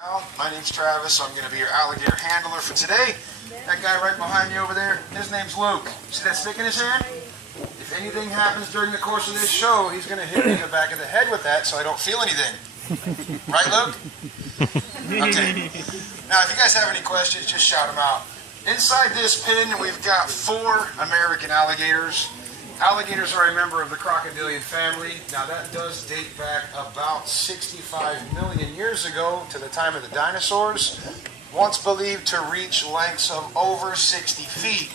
My name's Travis. I'm going to be your alligator handler for today. That guy right behind me over there, his name's Luke. See that stick in his hand? If anything happens during the course of this show, he's going to hit me in the back of the head with that so I don't feel anything. Right, Luke? Okay. Now, if you guys have any questions, just shout them out. Inside this pen, we've got 4 American alligators. Alligators are a member of the crocodilian family. Now that does date back about 65 million years ago to the time of the dinosaurs, once believed to reach lengths of over 60 feet.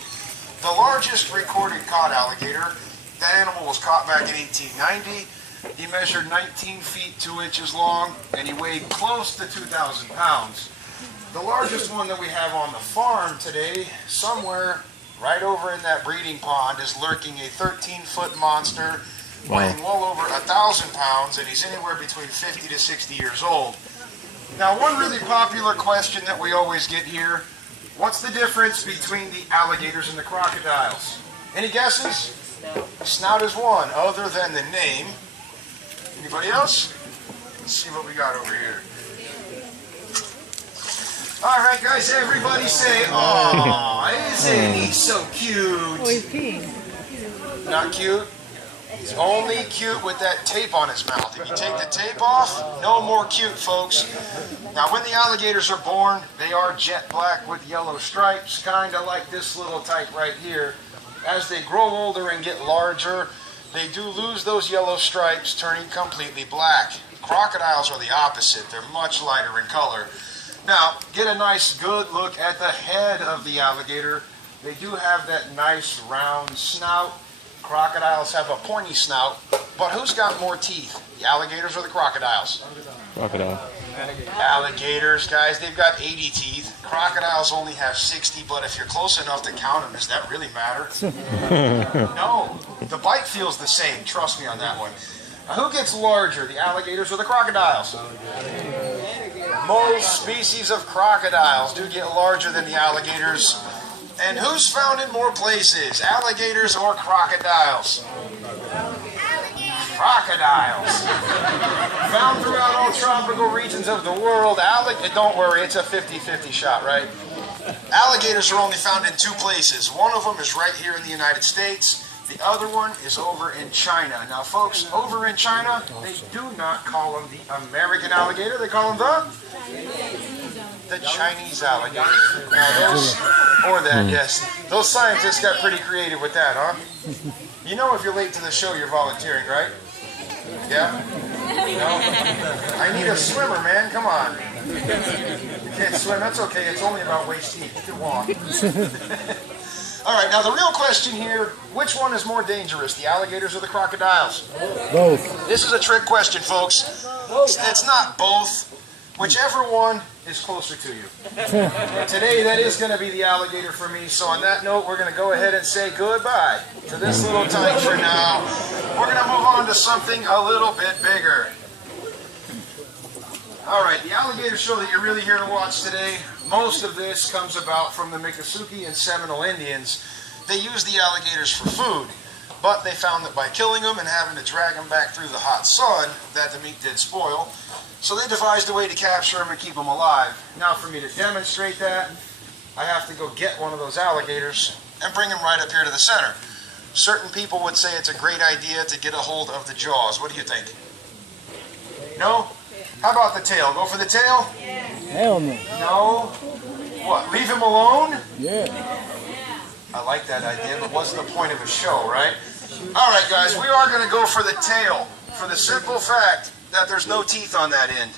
The largest recorded caught alligator, that animal was caught back in 1890. He measured 19 feet 2 inches long and he weighed close to 2,000 pounds. The largest one that we have on the farm today, somewhere right over in that breeding pond, is lurking a 13-foot monster weighing well over 1,000 pounds, and he's anywhere between 50 to 60 years old. Now, one really popular question that we always get here, what's the difference between the alligators and the crocodiles? Any guesses? Snout is one, other than the name. Anybody else? Let's see what we got over here. All right, guys, everybody say, "Aw, isn't he so cute?" Oh, he's peeing. Not cute? He's only cute with that tape on his mouth. If you take the tape off, no more cute, folks. Now, when the alligators are born, they are jet black with yellow stripes, kind of like this little type right here. As they grow older and get larger, they do lose those yellow stripes, turning completely black. Crocodiles are the opposite. They're much lighter in color. Now, get a nice good look at the head of the alligator. They do have that nice round snout. Crocodiles have a pointy snout. But who's got more teeth, the alligators or the crocodiles? Crocodile. Alligators, guys, they've got 80 teeth. Crocodiles only have 60, but if you're close enough to count them, does that really matter? No, the bite feels the same. Trust me on that one. Now, who gets larger, the alligators or the crocodiles? Most species of crocodiles do get larger than the alligators. And who's found in more places, alligators or crocodiles? Crocodiles. Found throughout all tropical regions of the world. Don't worry, it's a 50-50 shot, right? Alligators are only found in 2 places. One of them is right here in the United States. The other one is over in China. Now, folks, over in China, they do not call them the American alligator. They call them the Chinese alligator. Now, those scientists got pretty creative with that, huh? You know, if you're late to the show, you're volunteering, right? Yeah? No? I need a swimmer, man. Come on. You can't swim. That's okay. It's only about waist deep. You can walk. All right, now the real question here, which one is more dangerous, the alligators or the crocodiles? Both. This is a trick question, folks. It's not both. Whichever one is closer to you. Today, that is going to be the alligator for me. So on that note, we're going to go ahead and say goodbye to this little tyke for now. We're going to move on to something a little bit bigger. All right, the alligator show that you're really here to watch today, most of this comes about from the Miccosukee and Seminole Indians. They use the alligators for food, but they found that by killing them and having to drag them back through the hot sun, that the meat did spoil. So they devised a way to capture them and keep them alive. Now, for me to demonstrate that, I have to go get one of those alligators and bring him right up here to the center. Certain people would say it's a great idea to get a hold of the jaws. What do you think? No? How about the tail? Go for the tail? Hell no. No? What, leave him alone? Yeah. I like that idea, but what's the point of a show, right? All right, guys, we are going to go for the tail for the simple fact that there's no teeth on that end.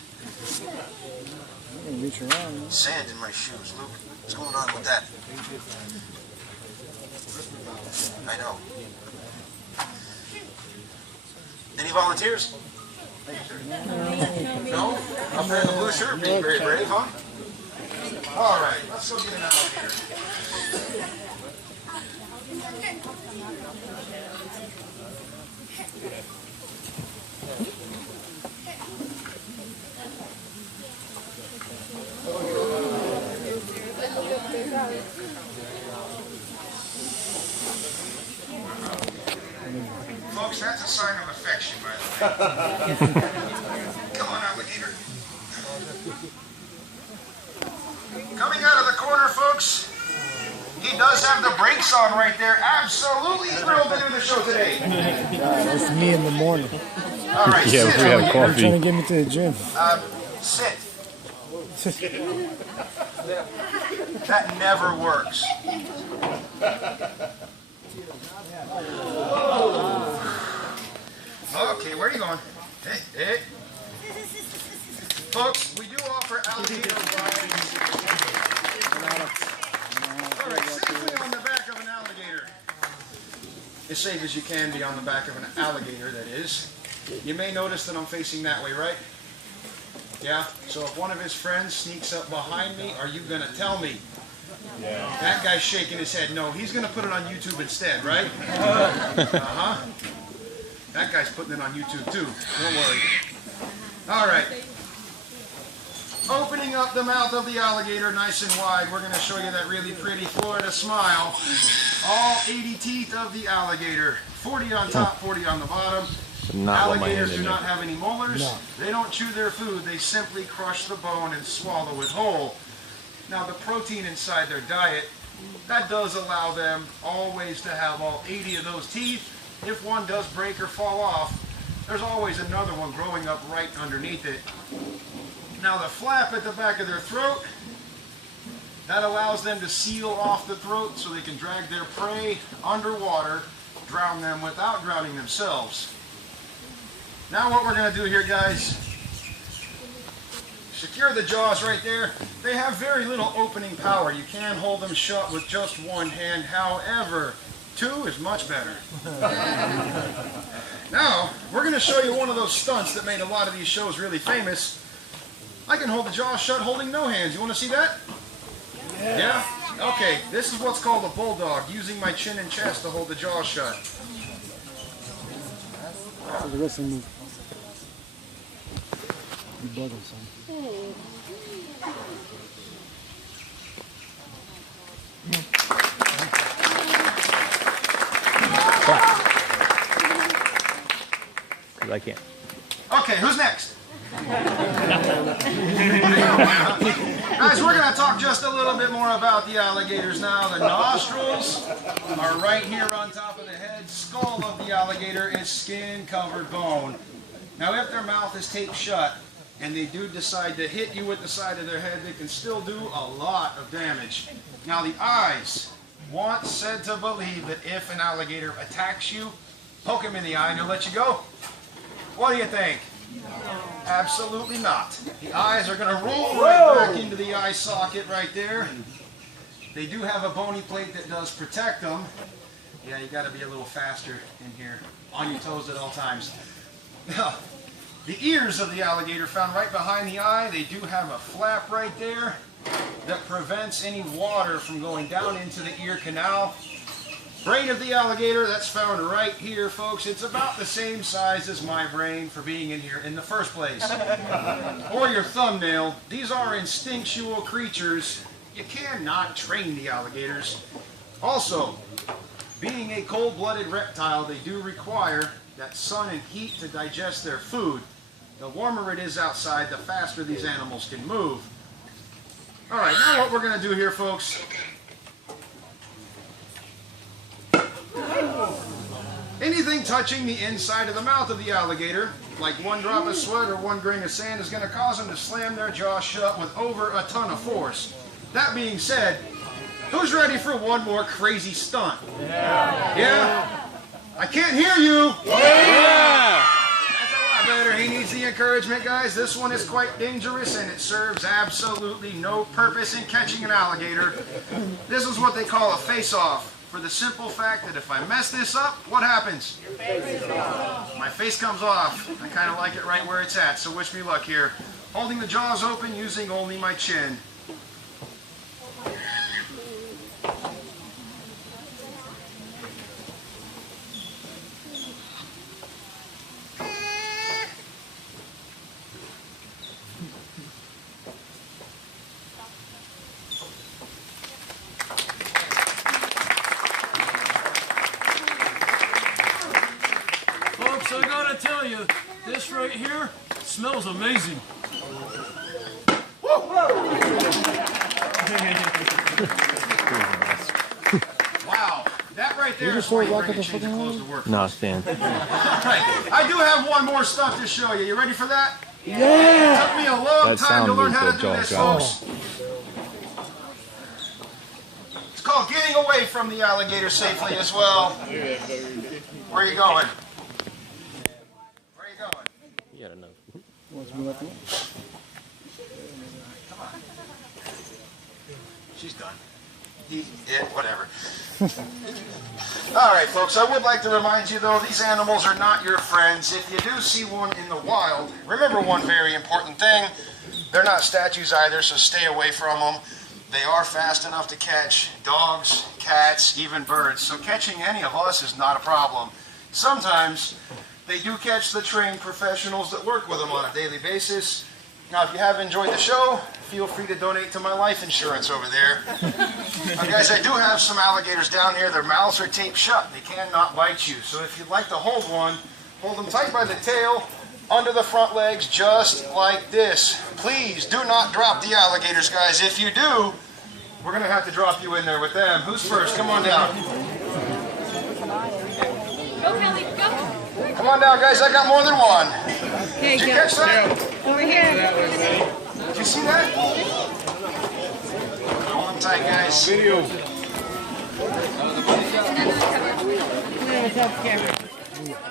Sand in my shoes, Luke. What's going on with that? I know. Any volunteers? No? Up there in the blue shirt, being very brave, huh? All right, let's go get an alligator. Folks, that's a sign of affection, by the way. Come on, alligator. Coming out of the corner, folks, he does have the brakes on right there. Absolutely thrilled to do the show today. That's me in the morning. All right, Yeah, sit. we have coffee. Trying to get me to the gym. Sit. That never works. Okay, where are you going? Hey, hey. Folks, we do offer alligator rides. All right, safely on the back of an alligator. As safe as you can be on the back of an alligator, that is. You may notice that I'm facing that way, right? Yeah? So if one of his friends sneaks up behind me, are you going to tell me? Yeah. That guy's shaking his head. No, he's going to put it on YouTube instead, right? Uh-huh. That guy's putting it on YouTube too. Don't worry. All right. Opening up the mouth of the alligator nice and wide, we're going to show you that really pretty Florida smile. All 80 teeth of the alligator. 40 on top, 40 on the bottom. Alligators do not have any molars. No. They don't chew their food. They simply crush the bone and swallow it whole. Now the protein inside their diet, that does allow them always to have all 80 of those teeth. If one does break or fall off, there's always another one growing up right underneath it. Now the flap at the back of their throat, that allows them to seal off the throat so they can drag their prey underwater, drown them without drowning themselves. Now what we're going to do here, guys, secure the jaws right there. They have very little opening power. You can hold them shut with just one hand. However, two is much better. Now, we're going to show you one of those stunts that made a lot of these shows really famous. I can hold the jaws shut holding no hands. You want to see that? Yeah? Okay, this is what's called a bulldog, using my chin and chest to hold the jaws shut. The rest of me. You bugging, son. Because I can't. Okay, who's next? Guys, we're going to talk just a little bit more about the alligators now. The nostrils are right here on top of the head. Skull of the alligator is skin-covered bone. Now, if their mouth is taped shut and they do decide to hit you with the side of their head, they can still do a lot of damage. Now, the eyes, once said to believe that if an alligator attacks you, poke him in the eye and he'll let you go. What do you think? Absolutely not. The eyes are going to roll right back into the eye socket right there. They do have a bony plate that does protect them. Yeah, you got to be a little faster in here, on your toes at all times. Now, the ears of the alligator found right behind the eye, they do have a flap right there that prevents any water from going down into the ear canal. Brain of the alligator, that's found right here, folks. It's about the same size as my brain for being in here in the first place. Or your thumbnail. These are instinctual creatures. You cannot train the alligators. Also, being a cold-blooded reptile, they do require that sun and heat to digest their food. The warmer it is outside, the faster these animals can move. All right, now what we're going to do here, folks, anything touching the inside of the mouth of the alligator, like one drop of sweat or one grain of sand, is going to cause them to slam their jaw shut with over a ton of force. That being said, who's ready for one more crazy stunt? Yeah? Yeah? I can't hear you! Yeah! That's a lot better. He needs the encouragement, guys. This one is quite dangerous, and it serves absolutely no purpose in catching an alligator. This is what they call a face-off. For the simple fact that if I mess this up, what happens? Your face is off. My face comes off. I kind of like it right where it's at, so wish me luck here. Holding the jaws open, using only my chin. So I gotta tell you, this right here smells amazing. right there. You just before throw it back bring at a the change of fucking clothes wall? to work. No, stand. Right. I do have one more stuff to show you. You ready for that? Yeah! Took me a long That time to sound learn was how to the do jaw this, drop. folks. It's called getting away from the alligator safely as well. Where are you going? Where are you going? You gotta know. What's me left? Come on. She's done. Whatever. All right, folks, I would like to remind you, though, these animals are not your friends. If you do see one in the wild, remember one very important thing. They're not statues either, so stay away from them. They are fast enough to catch dogs, cats, even birds, so catching any of us is not a problem. Sometimes they do catch the trained professionals that work with them on a daily basis. Now, if you have enjoyed the show, feel free to donate to my life insurance over there. Guys, I do have some alligators down here. Their mouths are taped shut. They cannot bite you. So if you'd like to hold one, hold them tight by the tail, under the front legs, just like this. Please do not drop the alligators, guys. If you do, we're going to have to drop you in there with them. Who's first? Come on down. Go, Kelly, go. Come on down, guys. I got more than one. Okay, Did you go. catch that? Over here. Did you see that? Hold on tight, guys. Video. Another cover. Camera.